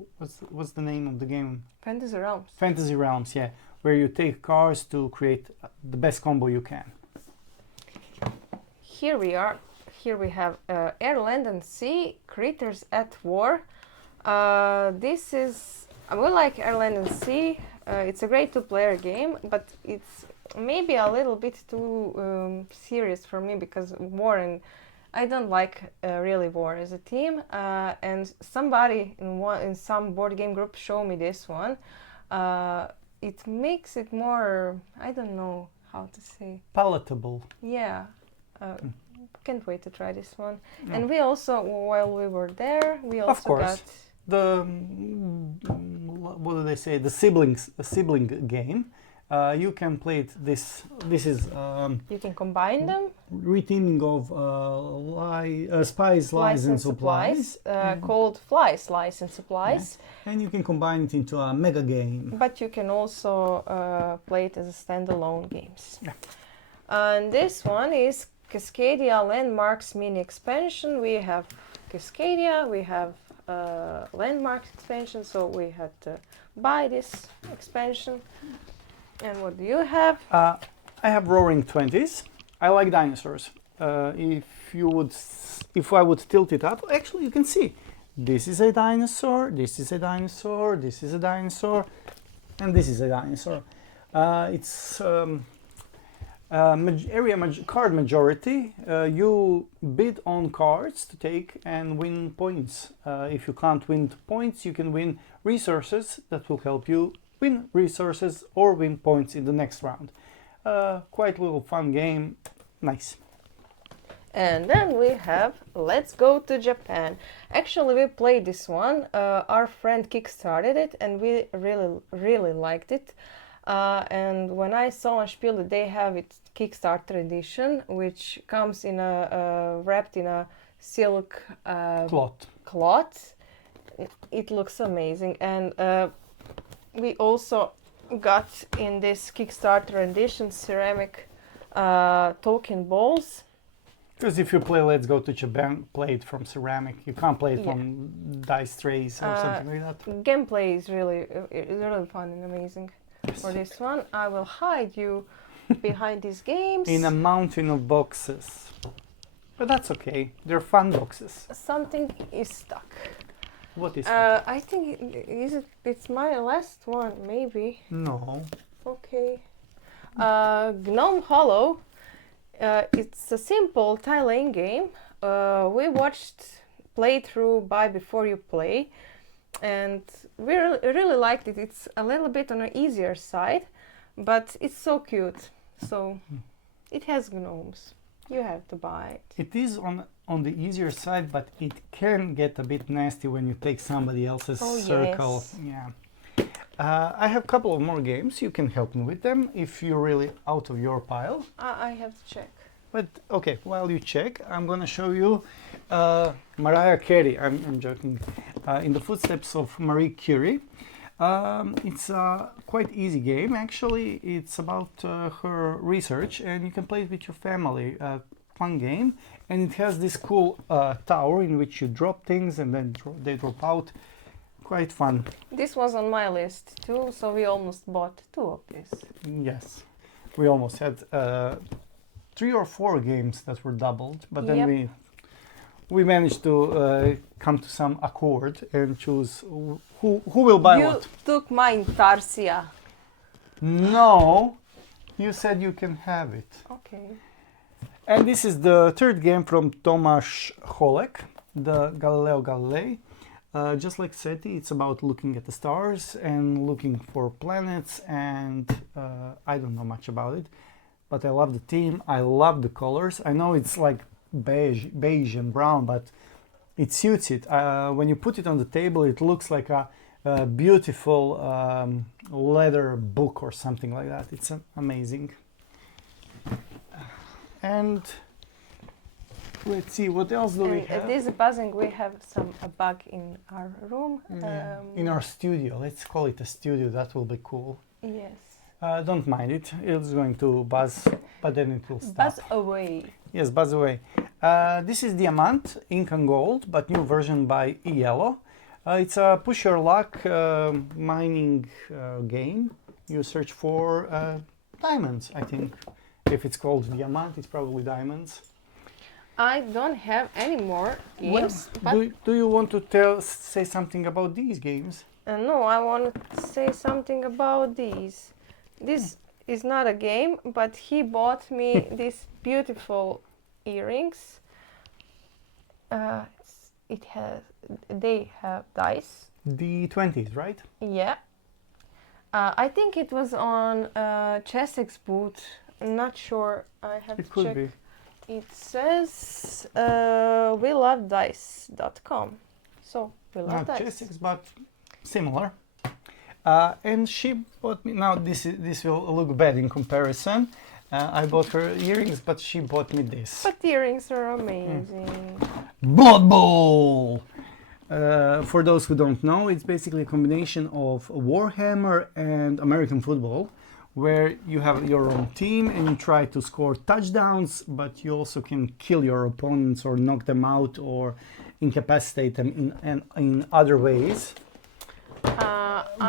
what's the name of the game? Fantasy Realms. Fantasy Realms, yeah, where you take cars to create the best combo you can. Here we are. Here we have Air, Land and Sea, Critters at War. This is, I would like Air, Land and Sea. It's a great two-player game, but it's maybe a little bit too serious for me, because war, and I don't like really war as a team. And somebody in some board game group showed me this one. It makes it more, I don't know how to say, palatable. Yeah. Can't wait to try this one. No. And we also, while we were there, we also of course got the what do they say? The sibling game. You can play it. This is you can combine them. Reteaming of spies, lies, and supplies. Called Flies, Lies, and Supplies. Yeah. And you can combine it into a mega game. But you can also play it as a standalone games. Yeah. And this one is Cascadia Landmarks mini expansion. We have Cascadia, we have Landmarks expansion, so we had to buy this expansion. And what do you have? I have Roaring Twenties. I like dinosaurs. If I would tilt it up, actually you can see this is a dinosaur, this is a dinosaur, this is a dinosaur, and this is a dinosaur. It's card majority. You bid on cards to take and win points. If you can't win points, you can win resources that will help you win resources or win points in the next round. Quite a little fun game. Nice. And then we have Let's Go to Japan. Actually, we played this one. Our friend kickstarted it, and we really liked it. And when I saw on Spiel that they have its Kickstarter edition, which comes in wrapped in a silk cloth, it looks amazing. And we also got in this Kickstarter edition ceramic token balls. Because if you play Let's Go to Japan, play it from ceramic. You can't play it from dice trays or something like that. Gameplay is really fun and amazing. Yes. For this one, I will hide you behind these games. In a mountain of boxes. But that's okay. They're fun boxes. Something is stuck. What is it? I think it's my last one, maybe. No. Okay. Gnome Hollow. It's a simple tile-laying game. We watched playthrough by Before You Play, and we really liked it. It's a little bit on the easier side, but it's so cute. So it has gnomes. You have to buy it. It is on the easier side, but it can get a bit nasty when you take somebody else's circle. Yes. Yeah. I have a couple of more games. You can help me with them if you're really out of your pile. I have to check. But okay, while you check, I'm gonna show you Mariah Carey. I'm joking. In the footsteps of Marie Curie. It's a quite easy game. Actually, it's about her research, and you can play it with your family. Fun game, and it has this cool tower in which you drop things, and then they drop out. Quite fun. This was on my list too, so we almost bought 2 of this. Yes, we almost had 3 or 4 games that were doubled, but then we managed to come to some accord and choose who will buy what. You took mine, Tarsia. No, you said you can have it. Okay. And this is the third game from Tomáš Holek, the Galileo Galilei. Just like SETI, it's about looking at the stars and looking for planets, and I don't know much about it, but I love the theme, I love the colors. I know it's like beige and brown, but it suits it. When you put it on the table, it looks like a beautiful leather book or something like that. It's amazing. And let's see, what else do we have? This buzzing, we have a bug in our room. In our studio. Let's call it a studio. That will be cool. Yes. Don't mind it. It's going to buzz, but then it will stop. Buzz away. Yes, buzz away. This is Diamant, Ink and Gold, but new version by Yellow. It's a push your luck mining game. You search for diamonds, I think. If it's called Diamant, it's probably diamonds. I don't have any more games. Do you want to say something about these games? No, I want to say something about these. This is not a game, but he bought me these beautiful earrings. They have dice. The 20s, right? Yeah. I think it was on Chessex boot. I'm not sure. I have to check. It could be. It says welovedice.com. So we love dice. Chessex, but similar. And she bought me. Now this will look bad in comparison. I bought her earrings, but she bought me this. But the earrings are amazing. Blood Bowl. For those who don't know, it's basically a combination of Warhammer and American football, where you have your own team and you try to score touchdowns, but you also can kill your opponents or knock them out or incapacitate them in other ways.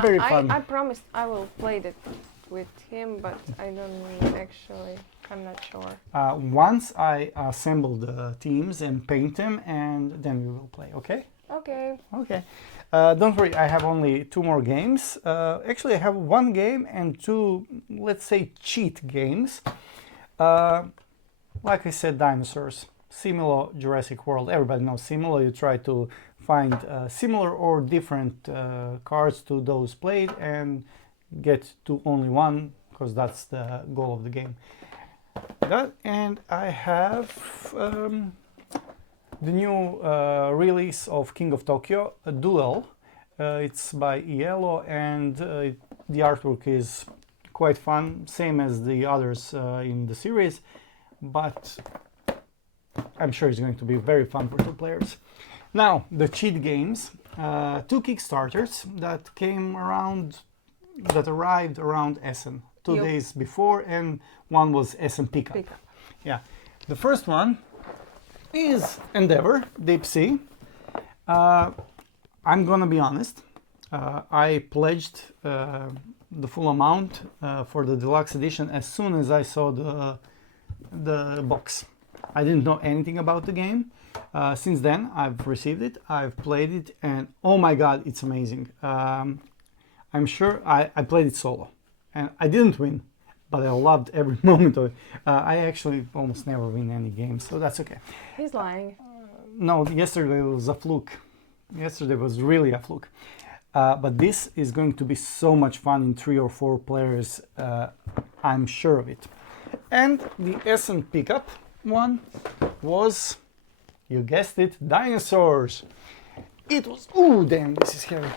Very fun. I promised I will play it with him, but I don't actually. I'm not sure. Once I assemble the teams and paint them, and then we will play, okay? Okay. Okay. Don't worry, I have only 2 more games. Actually, I have 1 game and 2, let's say, cheat games. Like I said, dinosaurs. Simulo, Jurassic World. Everybody knows Simulo. You try to find similar or different cards to those played and get to only one, because that's the goal of the game. And I have the new release of King of Tokyo, a Duel. It's by Yellow, and the artwork is quite fun, same as the others in the series, but I'm sure it's going to be very fun for 2 players. Now, the cheat games, 2 Kickstarters that arrived around Essen 2 days before, and one was Essen Pickup. Yeah, the first one is Endeavor, Deep Sea. I'm gonna be honest, I pledged the full amount for the deluxe edition as soon as I saw the box. I didn't know anything about the game, Since then, I've received it, I've played it, and oh my god, it's amazing. I'm sure I played it solo, and I didn't win, but I loved every moment of it. I actually almost never win any games, so that's okay. He's lying. No, yesterday was a fluke. Yesterday was really a fluke. But this is going to be so much fun in 3 or 4 players. I'm sure of it. And the Essen pickup one was, you guessed it, dinosaurs. It was, ooh, damn, this is heavy.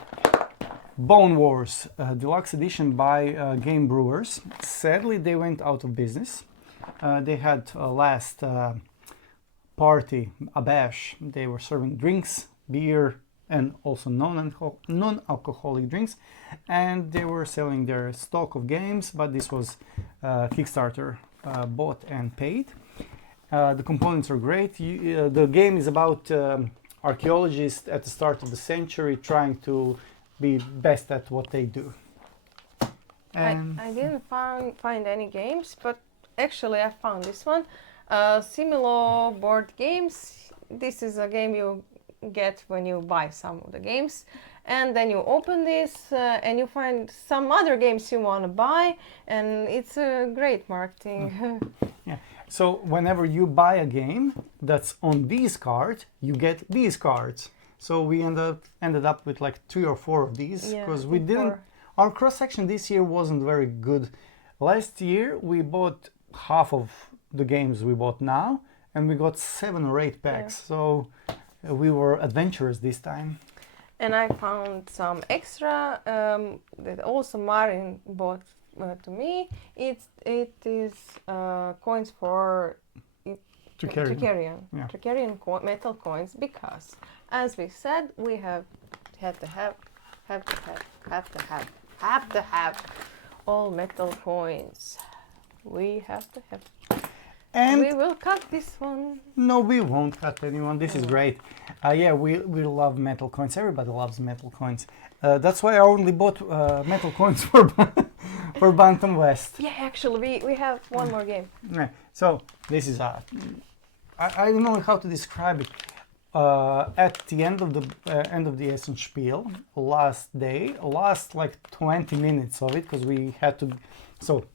Bone Wars, deluxe edition by Game Brewers. Sadly, they went out of business. They had last party, a bash. They were serving drinks, beer, and also non-alcoholic drinks, and they were selling their stock of games, but this was Kickstarter bought and paid. The components are great. The game is about archaeologists at the start of the century trying to be best at what they do. And I didn't find any games, but actually I found this one. Similo board games. This is a game you get when you buy some of the games, and then you open this and you find some other games you want to buy, and it's a great marketing. Yeah. So whenever you buy a game that's on these cards, you get these cards. So we ended up with like 3 or 4 of these because we didn't. Our cross section this year wasn't very good. Last year we bought half of the games we bought now, and we got 7 or 8 packs. Yeah. So we were adventurous this time. And I found some extra that also Marin bought to me. It is coins for Tricarian. Yeah. Tricarian metal coins, because, as we said, we have to have all metal coins. We have to have. And we will cut this one. No, we won't cut anyone. This is great. Yeah, we love metal coins. Everybody loves metal coins. That's why I only bought metal coins for Bantam West. Yeah, actually, we have one more game. Yeah. So this is I don't know how to describe it. At the end of the Essen Spiel, last like 20 minutes of it, because we had to. So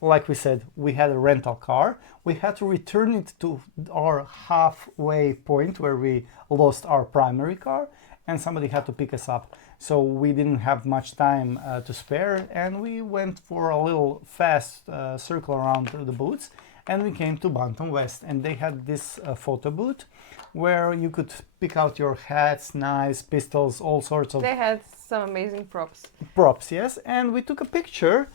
like we said, we had a rental car. We had to return it to our halfway point where we lost our primary car, and somebody had to pick us up. So we didn't have much time to spare, and we went for a little fast circle around the booths, and we came to Bantam West, and they had this photo booth where you could pick out your hats, knives, pistols, all sorts of. They had some amazing props. Props, yes, and we took a picture.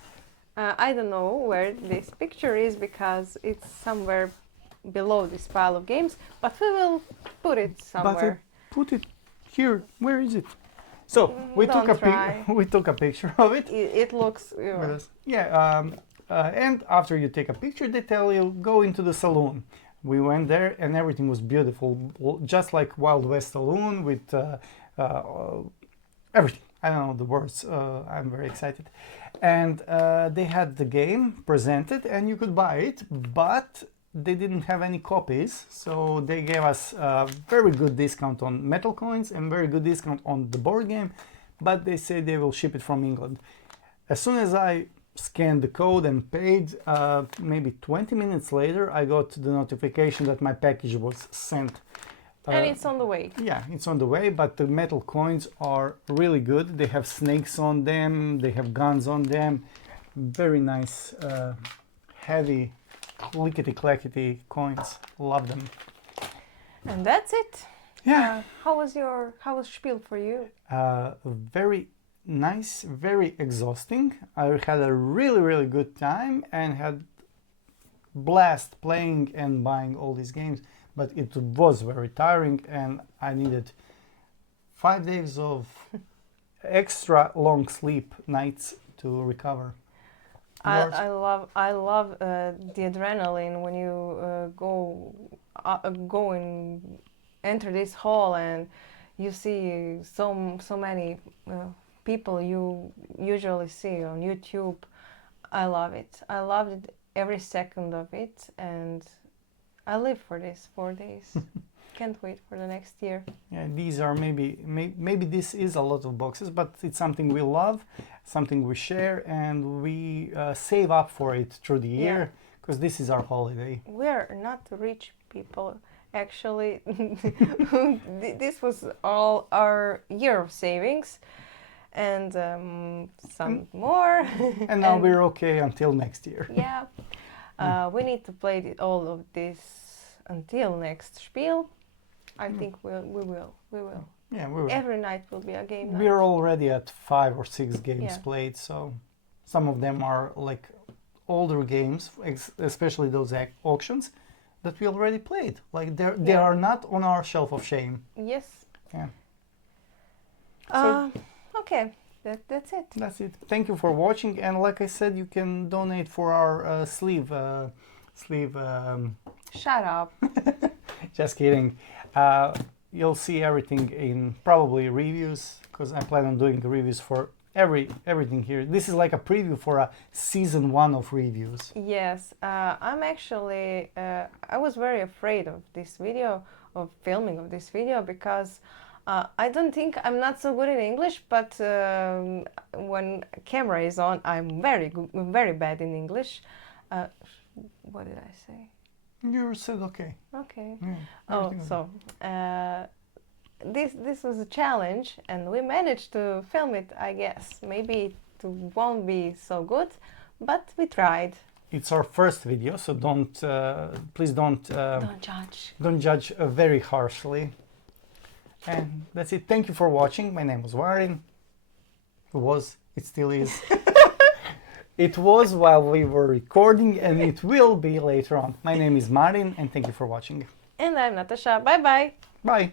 I don't know where this picture is because it's somewhere below this pile of games, but we will put it somewhere. But I put it here. Where is it? So we took a picture of it. It looks. Yeah. And after you take a picture, they tell you go into the saloon. We went there and everything was beautiful, just like Wild West Saloon with everything. I don't know the words. I'm very excited. And they had the game presented and you could buy it, but they didn't have any copies. So they gave us a very good discount on metal coins and very good discount on the board game, but they say they will ship it from England. As soon as I scanned the code and paid, maybe 20 minutes later, I got the notification that my package was sent. And it's on the way. Yeah, it's on the way, but the metal coins are really good. They have snakes on them, they have guns on them. Very nice, heavy, clickety-clackety coins. Love them. And that's it. Yeah. How was Spiel for you? Very nice, very exhausting. I had a really, really good time and had blast playing and buying all these games. But it was very tiring, and I needed 5 days of extra long sleep nights to recover. I love the adrenaline when you go and enter this hall and you see so many people you usually see on YouTube. I love it. I loved it, every second of it, and I live for this 4 days. can't wait for the next year. Yeah, these are maybe this is a lot of boxes, but it's something we love, something we share, and we save up for it through the year because this is our holiday. We're not rich people. Actually, this was all our year of savings and some more. And now we're okay until next year. Yeah. We need to play all of this until next Spiel. I think we will. Yeah, we will. Every night will be a game night. We're already at 5 or 6 games Yeah. played, so some of them are like older games, especially those auctions that we already played. Like they are not on our shelf of shame. Yes. Yeah. Okay. That's it. That's it. Thank you for watching, and like I said, you can donate for our sleeve. Shut up. Just kidding. You'll see everything in probably reviews because I plan on doing reviews for everything here. This is like a preview for a season 1 of reviews. Yes, I'm actually. I was very afraid of this video, of filming of this video, because I don't think I'm not so good in English. But when camera is on, I'm very bad in English. What did I say? You said okay. Okay. Yeah, Oh, so this was a challenge, and we managed to film it. I guess maybe it won't be so good, but we tried. It's our first video, so please don't Judge. Don't judge very harshly. And that's it. Thank you for watching. My name was Warin. It still is. It was while we were recording, and it will be later on. My name is Marin, and thank you for watching. And I'm Natasha. Bye bye. Bye.